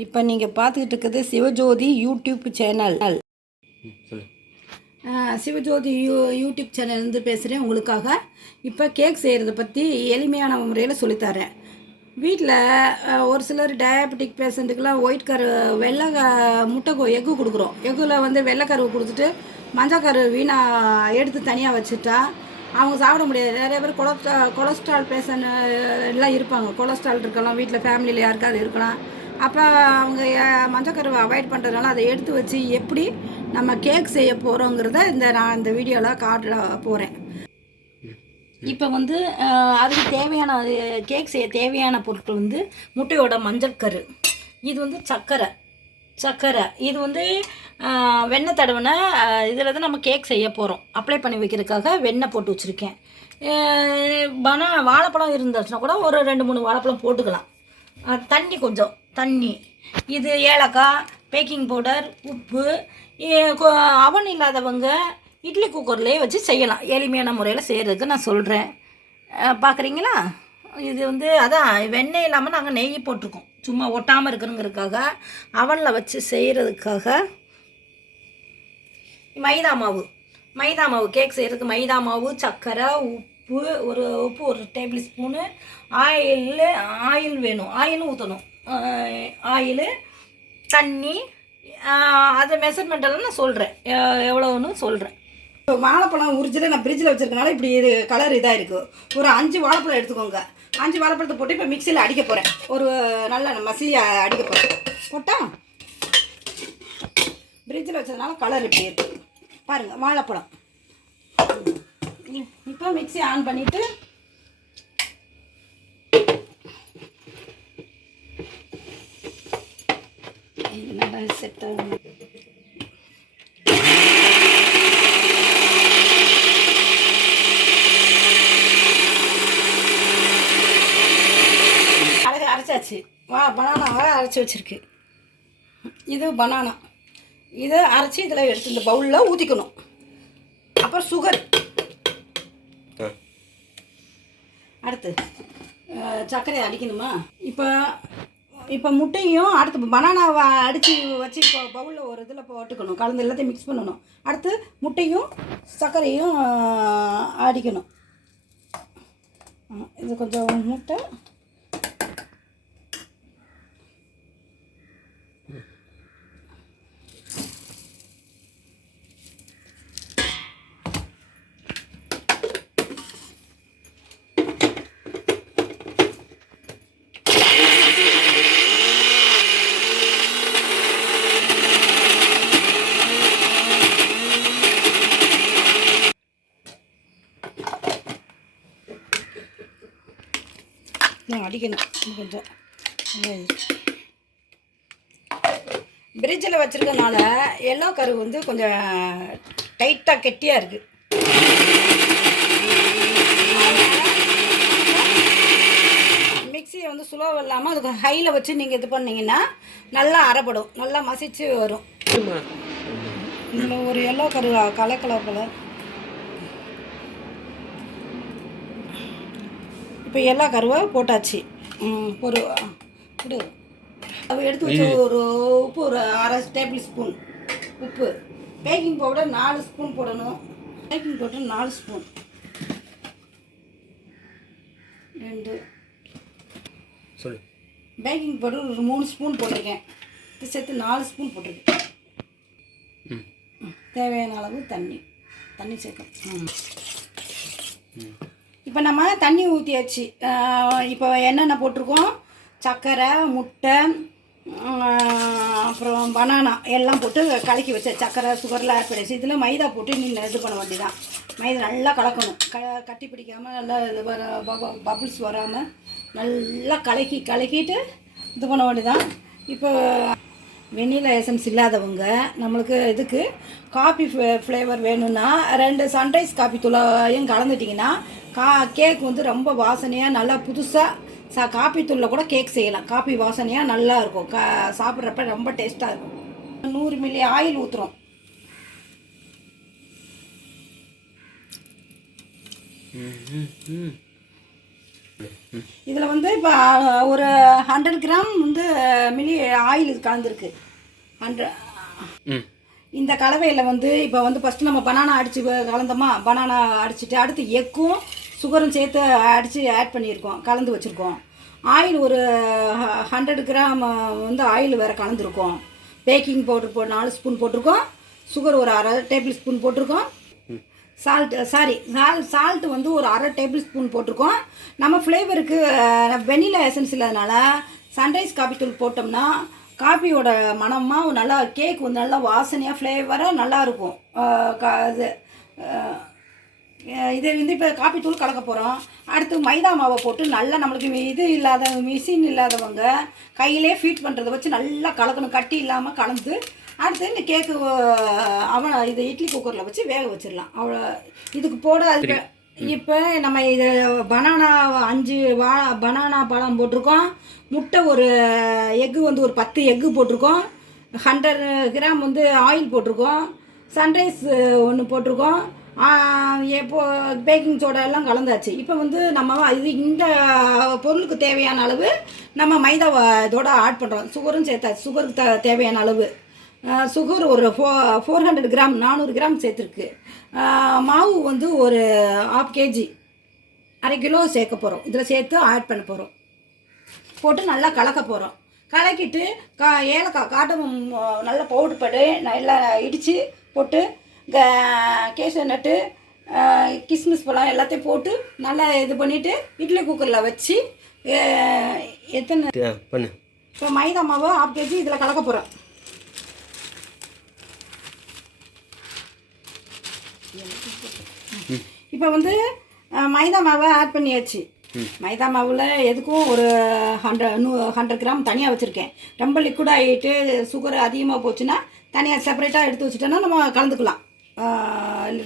இப்போ நீங்கள் பார்த்துக்கிட்டு இருக்கிறது Sivajothi YouTube channel. Sivajothi YouTube சேனல்லேருந்து பேசுகிறேன் உங்களுக்காக. இப்போ கேக் செய்கிறத பற்றி எளிமையான முறையில் சொல்லித்தரேன். வீட்டில் ஒரு சிலர் டயபெட்டிக் பேஷண்ட்டுக்கெலாம் ஒயிட் கரு வெள்ளை முட்டை எக்கு கொடுக்குறோம். எக்கில் வந்து வெள்ளைக்கருவு கொடுத்துட்டு மஞ்சக்கரு வீணாக எடுத்து தனியாக வச்சுட்டா அவங்க சாப்பிட முடியாது. நிறைய பேர் கொலஸ்ட்ரால் பேஷண்ட் எல்லாம் இருப்பாங்க. கொலஸ்ட்ரால் இருக்கலாம், வீட்டில் ஃபேமிலியில் யாருக்காவது இருக்கலாம். அப்போ அவங்க மஞ்சக்கருவை அவாய்ட் பண்ணுறதுனால அதை எடுத்து வச்சு எப்படி நம்ம கேக் செய்ய போகிறோங்கிறத நான் இந்த வீடியோவில் காட்ட போகிறேன். இப்போ வந்து அதுக்கு தேவையான கேக் செய்ய தேவையான பொருட்கள் வந்து முட்டையோட மஞ்சள் கரு, இது வந்து சர்க்கரை, இது வந்து வெண்ணெய் தடவின இதில் தான் நம்ம கேக் செய்ய போகிறோம். அப்ளை பண்ணி வைக்கிறதுக்காக வெண்ணெய் போட்டு வச்சுருக்கேன். வாழைப்பழம் இருந்துச்சுன்னா கூட ஒரு 2-3 வாழைப்பழம் போட்டுக்கலாம். கொஞ்சம் தண்ணி, இது ஏலக்காய், பேக்கிங் பவுடர், உப்பு. அவன் இல்லாதவங்க இட்லி குக்கர்லேயே வச்சு செய்யலாம். எளிமையான முறையில் செய்கிறதுக்கு நான் சொல்கிறேன். பார்க்குறீங்களா? இது வந்து அதான் வெண்ணெய் இல்லாமல் நாங்கள் நெய் போட்டிருக்கோம், சும்மா ஒட்டாமல் இருக்கணுங்கிறதுக்காக. அவனில் வச்சு செய்கிறதுக்காக மைதா மாவு கேக் செய்கிறதுக்கு மைதா மாவு, சர்க்கரை, உப்பு ஒரு டேபிள் ஸ்பூனு, ஆயில் வேணும், ஆயிலும் ஊற்றணும். ஆயிலு, தண்ணி, அதை மெஷர்மெண்ட்டெல்லாம் நான் சொல்கிறேன், எவ்வளோன்னு சொல்கிறேன். இப்போ வாழைப்பழம் உரிச்சிட்டு நான் ஃப்ரிட்ஜில் வச்சுருக்கனால இப்படி இது கலர் இதாக இருக்குது. ஒரு 5 வாழைப்பழம் எடுத்துக்கோங்க. 5 வாழைப்பழத்தை போட்டு இப்போ மிக்சியில் அடிக்க போகிறேன். ஒரு நல்ல மசிலி அடிக்க போகிறேன். போட்டால் ஃப்ரிட்ஜில் வச்சதுனால கலர் இப்படி இருக்குது பாருங்கள். வாழைப்பழம் இப்போ மிக்சி ஆன் பண்ணிவிட்டு நல்லா செட் ஆகும். அரைச்சாச்சு. பனானாவை அரைச்சி வச்சுருக்கு. இது பனானா, இதை அரைச்சி இதில் எடுத்து இந்த பவுலில் ஊற்றிக்கணும். அப்புறம் சுகர், அடுத்து சர்க்கரையை அடிக்கணுமா. இப்போ முட்டையும் அடுத்து பனானாவை அடித்து வச்சு இப்போ பவுலில் ஒரு இதில் போட்டுக்கணும், கலந்து எல்லாத்தையும் மிக்ஸ் பண்ணணும். அடுத்து முட்டையும் சர்க்கரையும் அடிக்கணும். இது கொஞ்சம் முட்டை, அடிக்கணும். கொஞ்சம் ஃப்ரிட்ஜில் வச்சுருக்கனால எல்லோ கரு வந்து கொஞ்சம் டைட்டாக கெட்டியாக இருக்குது. மிக்சியை வந்து சுலோ இல்லாமல் அதுக்கு ஹையில் வச்சு நீங்கள் இது பண்ணிங்கன்னா நல்லா அரைப்படும், நல்லா மசிச்சு வரும். இதில் ஒரு எல்லோ கரு கலர். இப்போ எல்லா கருவை போட்டாச்சு. ஒரு எடுத்து வச்சு ஒரு உப்பு, ஒரு அரை டேபிள் ஸ்பூன் உப்பு, பேக்கிங் பவுடர் 4 ஸ்பூன் போடணும். Baking powder 4 spoon, 2 baking powder ஒரு 3 ஸ்பூன் போட்டிருக்கேன். இது சேர்த்து 4 ஸ்பூன் போட்டிருக்கேன். தேவையான அளவு தண்ணி சேர்க்கணும். இப்போ நம்ம தண்ணி ஊற்றியாச்சு. இப்போ என்னென்ன போட்டிருக்கோம், சர்க்கரை, முட்டை, அப்புறம் பனானா எல்லாம் போட்டு கலக்கி வச்ச சர்க்கரை சுகரில் ஆட் பண்ணிடுச்சு. இதில் மைதா போட்டு நீங்கள் இது பண்ண வேண்டியதான். மைதா நல்லா கலக்கணும், கட்டி பிடிக்காமல் நல்லா இது பபிள்ஸ் வராமல் நல்லா கலக்கிட்டு இது பண்ண வேண்டியதான். இப்போ வெண்ணிலா எசன்ஸ் இல்லாதவங்க நம்மளுக்கு இதுக்கு காஃபி ஃப்ளேவர் வேணும்னா 2 சன்ரைஸ் காஃபி தூளையும் கலந்துட்டிங்கன்னா கேக் வந்து ரொம்ப வாசனையாக நல்லா புதுசாக காப்பி தூளில் கூட கேக் செய்யலாம். காப்பி வாசனையாக நல்லா இருக்கும், சாப்பிட்றப்ப ரொம்ப டேஸ்ட்டாக இருக்கும். 100 மில்லி ஆயில் ஊற்றுறோம். இதில் வந்து இப்போ ஒரு 100 கிராம் வந்து மில்லி ஆயில் கலந்துருக்கு. 100 இந்த கலவையில் வந்து இப்போ வந்து ஃபஸ்ட்டு நம்ம பனானா அடித்து கலந்தோமா, பனானா அடிச்சுட்டு அடுத்து எக்கும் சுகரும் சேர்த்து ஆட் பண்ணியிருக்கோம், கலந்து வச்சுருக்கோம். ஆயில் ஒரு 100 கிராம் வந்து ஆயில் வேறு கலந்துருக்கோம். பேக்கிங் பவுடர் 4 ஸ்பூன் போட்டிருக்கோம். சுகர் ஒரு அரை டேபிள் ஸ்பூன் போட்டிருக்கோம். சால்ட்டு வந்து ஒரு அரை டேபிள் ஸ்பூன் போட்டிருக்கோம். நம்ம ஃப்ளேவருக்கு வெனிலா எசன்ஸ் இல்லாதனால சன்ரைஸ் காபி தூள் போட்டோம்னா காஃபியோட மனமாக நல்லா கேக் வந்து நல்லா வாசனையாக ஃப்ளேவராக நல்லாயிருக்கும். இது வந்து இப்போ காப்பி தூள் கலக்க போகிறோம். அடுத்து மைதா மாவை போட்டு நல்லா நம்மளுக்கு இது இல்லாத மிஷின் இல்லாதவங்க கையிலே ஃபீட் பண்ணுறதை வச்சு நல்லா கலக்கணும், கட்டி இல்லாமல் கலந்து அடுத்து இந்த கேக்கு இது இட்லி குக்கரில் வச்சு வேக வச்சிடலாம். அவ்வளோ இதுக்கு போட அதுக்கு இப்போ நம்ம இது பனானா 5 பனானா பழம் போட்டிருக்கோம். முட்டை ஒரு எக்கு வந்து ஒரு 10 எக்கு போட்டிருக்கோம். 100 கிராம் வந்து ஆயில் போட்டிருக்கோம். சன்ரைஸ் ஒன்று போட்டிருக்கோம். இப்போ பேக்கிங் சோடா எல்லாம் கலந்தாச்சு. இப்போ வந்து நம்ம இந்த பொருளுக்கு தேவையான அளவு நம்ம மைதாவை இதோட ஆட் பண்ணுறோம். சுகரும் சேர்த்தாச்சு. சுகருக்கு தேவையான அளவு சுகர் ஒரு 400 கிராம் 400 கிராம் சேர்த்துருக்கு. மாவு வந்து ஒரு 1/2 கேஜி 1/2 கிலோ சேர்க்க போகிறோம். இதில் சேர்த்து ஆட் பண்ண போகிறோம். போட்டு நல்லா கலக்க போகிறோம். கலக்கிட்டு ஏலக்காய் காட்டம் நல்லா பவுடர் பண்ணி நல்லா இடித்து போட்டு கேசர் நட்டு கிஸ்மிஸ் பழம் எல்லாத்தையும் போட்டு நல்லா இது பண்ணிவிட்டு இட்லி குக்கரில் வச்சு எத்தனை பண்ணு இப்போ மைதா மாவு 1/2 கேஜி இதில் கலக்க போகிறோம். இப்போ வந்து மைதா மாவை ஆட் பண்ணியாச்சு. மைதா மாவில் எதுக்கும் ஒரு 100 கிராம் தனியாக வச்சுருக்கேன். ரொம்ப லிக்விட் ஆகிட்டு சுகர் அதிகமாக போச்சுன்னா தனியாக செப்பரேட்டாக எடுத்து வச்சுட்டோன்னா நம்ம கலந்துக்கலாம்.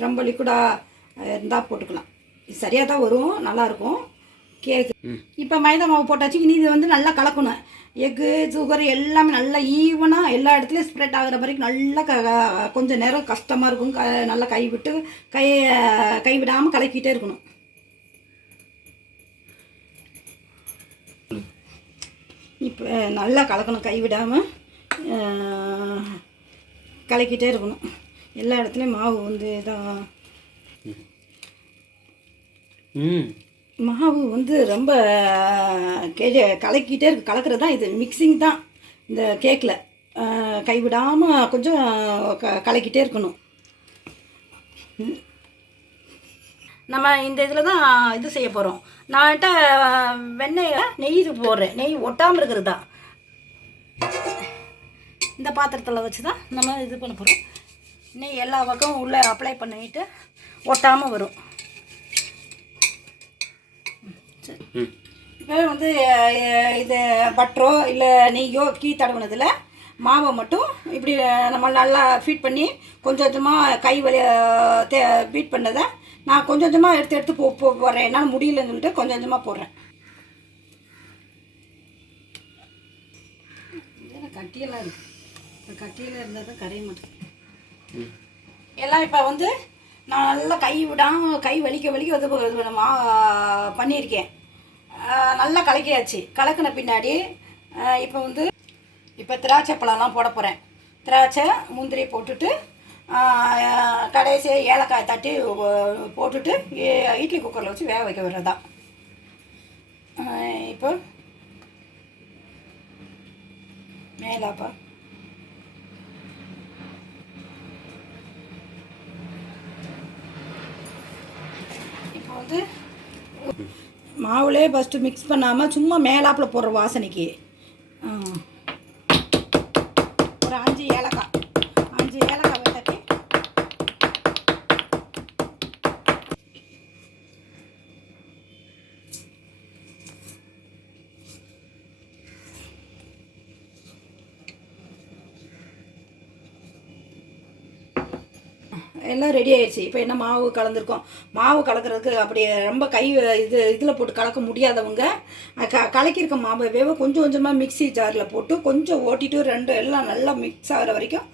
ரொம்ப லிக்விடாக இருந்தால் போட்டுக்கலாம். இது சரியாக தான் வரும், நல்லாயிருக்கும் கேக்கு. இப்போ மைதா மாவு போட்டாச்சு. இனி இது வந்து நல்லா கலக்கணும். எக்கு சுகர் எல்லாமே நல்லா ஈவனாக எல்லா இடத்துலையும் ஸ்ப்ரெட் ஆகிற வரைக்கும் நல்லா கொஞ்சம் நேரம் கஷ்டமாக இருக்கும். நல்லா கைவிட்டு கைவிடாமல் கலக்கிட்டே இருக்கணும். இப்போ நல்லா கலக்கணும், கைவிடாமல் கலக்கிட்டே இருக்கணும். எல்லா இடத்துலையும் மாவு வந்து இதான் மாவு வந்து ரொம்ப கலக்கிட்டே இருக்கு. கலக்கிறது தான் இது மிக்சிங் தான் இந்த கேக்கில். கைவிடாமல் கொஞ்சம் கலக்கிட்டே இருக்கணும். நம்ம இந்த இதில் தான் இது செய்ய போகிறோம். நான்கிட்ட நெய் இது போடுறேன். நெய் ஒட்டாமல் இருக்கிறது தான் இந்த பாத்திரத்தில் வச்சு தான் நம்ம இது பண்ண போகிறோம். நெய் எல்லா பக்கமும் உள்ளே அப்ளை பண்ணிட்டு ஒட்டாமல் வரும். இப்போ வந்து இது பட்டரோ இல்லை நெய்யோ தடவுனதில் மாவை மட்டும் இப்படி நம்ம நல்லா ஃபீட் பண்ணி கொஞ்சம் கொஞ்சமாக கை வலி ஃபீட் பண்ணதை நான் கொஞ்சம் கொஞ்சமாக எடுத்து போடுறேன். என்னால் முடியலன்னு சொல்லிட்டு கொஞ்சம் கொஞ்சமாக போடுறேன். கட்டியெல்லாம் இருக்குது. இப்போ கட்டியில் இருந்தால் தான் கரைய மாட்டேங்குது எல்லாம். இப்போ வந்து நான் நல்லா கை விடாமல் கை வலிக்க வந்து பண்ணியிருக்கேன். நல்லா கலக்கியாச்சு. கலக்கின பின்னாடி இப்போ திராட்சை பழம்லாம் போட போகிறேன். திராட்சை முந்திரி போட்டுட்டு கடைசியாக ஏலக்காய் தட்டி போட்டுட்டு இட்லி குக்கரில் வச்சு வேக வைக்க விடுறது தான். இப்போ மேலாப்பா இப்போ வந்து மாவுலேயே ஃபஸ்ட்டு மிக்ஸ் பண்ணாமல் சும்மா மேலாப்பில் போடுற வாசனைக்கு ஒரு 5 ஏலக்காய் தட்டி எல்லாம் ரெடி ஆயிடுச்சு. இப்போ என்ன மாவு கலந்துருக்கோம். மாவு கலக்கிறதுக்கு அப்படி ரொம்ப இதில் போட்டு கலக்க முடியாதவங்க கலக்கியிருக்க மாவை கொஞ்சம் கொஞ்சமாக மிக்ஸி ஜாரில் போட்டு கொஞ்சம் ஓட்டிட்டு எல்லாம் நல்லா மிக்ஸ் ஆகிற வரைக்கும்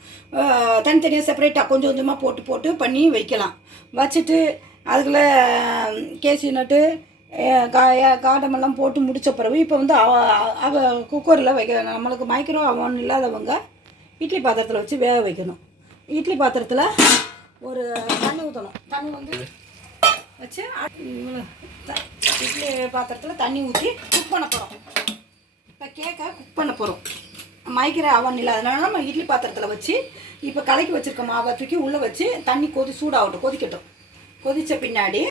தனித்தனியாக செப்பரேட்டாக கொஞ்சம் கொஞ்சமாக போட்டு பண்ணி வைக்கலாம். வச்சுட்டு அதுக்குள்ளே கேஷ்யூ நட்டு காடமெல்லாம் போட்டு முடித்த பிறகு இப்போ வந்து குக்கரில் வைக்க நம்மளுக்கு மைக்ரோ அவன் இல்லாதவங்க இட்லி பாத்திரத்தில் வச்சு வேக வைக்கணும். இட்லி பாத்திரத்தில் ஒரு தண்ணி ஊற்றணும். தண்ணி வந்து வச்சு இட்லி பாத்திரத்தில் தண்ணி ஊற்றி குக் பண்ண போகிறோம். இப்போ கேக்கை குக் பண்ண போகிறோம். மைக்ரோ அவன் இல்லாதனால நம்ம இட்லி பாத்திரத்தில் வச்சு இப்போ கலக்கி வச்சுருக்க மாவை தூக்கி உள்ளே வச்சு தண்ணி சூடாகட்டும், கொதிக்கட்டும். கொதித்த பின்னாடி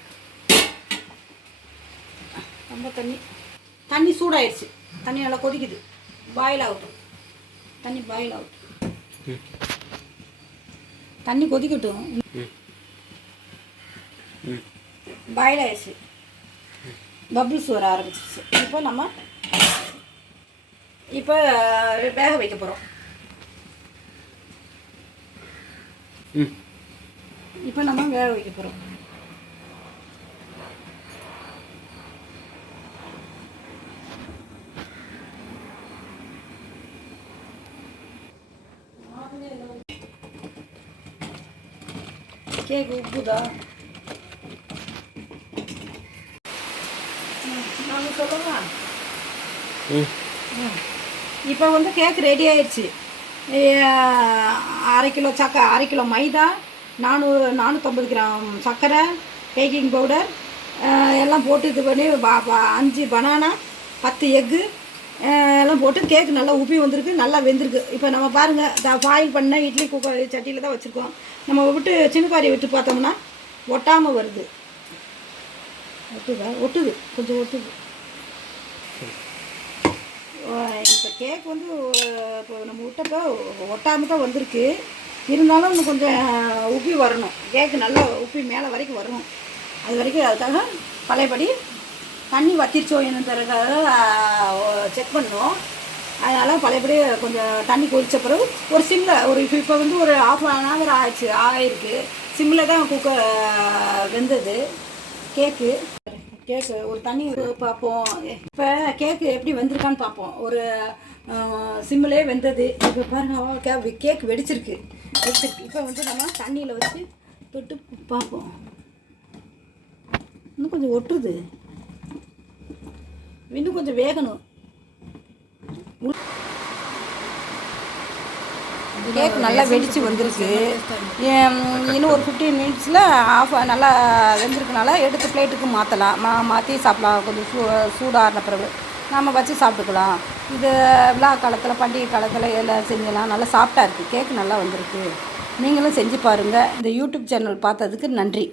ரொம்ப தண்ணி சூடாயிடுச்சு. தண்ணி நல்லா கொதிக்குது. பாயில் ஆகட்டும். தண்ணி பாயில் ஆகட்டும். தண்ணி கொதிக்கட்டும். பாயில் ஆயிடுச்சு. பபிள்ஸ் வர ஆரம்பிச்சிருச்சு. இப்போ வேக வைக்க போகிறோம். இப்போ நம்ம வேக வைக்க போகிறோம். கேக் உப்புதா நாங்கள் சொல்லுவா. இப்போ வந்து கேக் ரெடி ஆயிடுச்சு. 1/2 கிலோ சக்கரை, 1/2 கிலோ மைதா, 450 கிராம் சர்க்கரை, பேக்கிங் பவுடர் எல்லாம் போட்டு இது பண்ணி 5 பனானா, 10 எக்கு எல்லாம் போட்டு கேக்கு நல்லா உப்பி வந்திருக்கு, நல்லா வெந்திருக்கு. இப்போ நம்ம பாருங்கள், பாயில் பண்ண இட்லி குக்கர் சட்டியில் தான் வச்சுருக்கோம். நம்ம விட்டு சின்னக்காரியை விட்டு பார்த்தோம்னா ஒட்டாமல் வருது. ஒட்டுது, கொஞ்சம் ஒட்டுது. இப்போ கேக் வந்து இப்போ நம்ம விட்டப்போ ஒட்டாமல் தான் வந்திருக்கு. இருந்தாலும் இன்னும் கொஞ்சம் உப்பி வரணும். கேக்கு நல்லா உப்பி மேலே வரைக்கும் வரணும். அது வரைக்கும் அதுக்காக பழையபடி தண்ணி வத்திருச்சோ என்னன்றதுக்காக செக் பண்ணோம். அதனால் பழையபடி கொஞ்சம் தண்ணி கொதித்த பிறகு ஒரு சிம்மில் இப்போ வந்து ஒரு 1/2 hour ஆயிருக்கு. சிம்மில் தான் குக்கர் வெந்தது கேக்கு. ஒரு தண்ணி பார்ப்போம். இப்போ கேக்கு எப்படி வெந்திருக்கான்னு பார்ப்போம். ஒரு சிம்மிலே வெந்தது. இப்போ பாருங்கள், கேக் வெடிச்சிருக்கு. இப்போ வந்து நம்ம தண்ணியில் வச்சு தொட்டு பார்ப்போம். இன்னும் கொஞ்சம் ஒட்டுது. இன்னும் கொஞ்சம் வேகணும். கேக் நல்லா வெடித்து வந்திருக்கு. இன்னும் ஒரு 15 minutesல நல்லா வெந்திருக்கனால எடுத்து பிளேட்டுக்கு மாற்றி சாப்பிடலாம். கொஞ்சம் சூடான பிறகு நம்ம வச்சு சாப்பிட்டுக்கலாம். இது விழா காலத்தில், பண்டிகை காலத்தில் எல்லாம் செஞ்சலாம். நல்லா சாஃப்டாக இருக்குது. கேக் நல்லா வந்திருக்கு. நீங்களும் செஞ்சு பாருங்கள். இந்த யூடியூப் சேனல் பார்த்ததுக்கு நன்றி.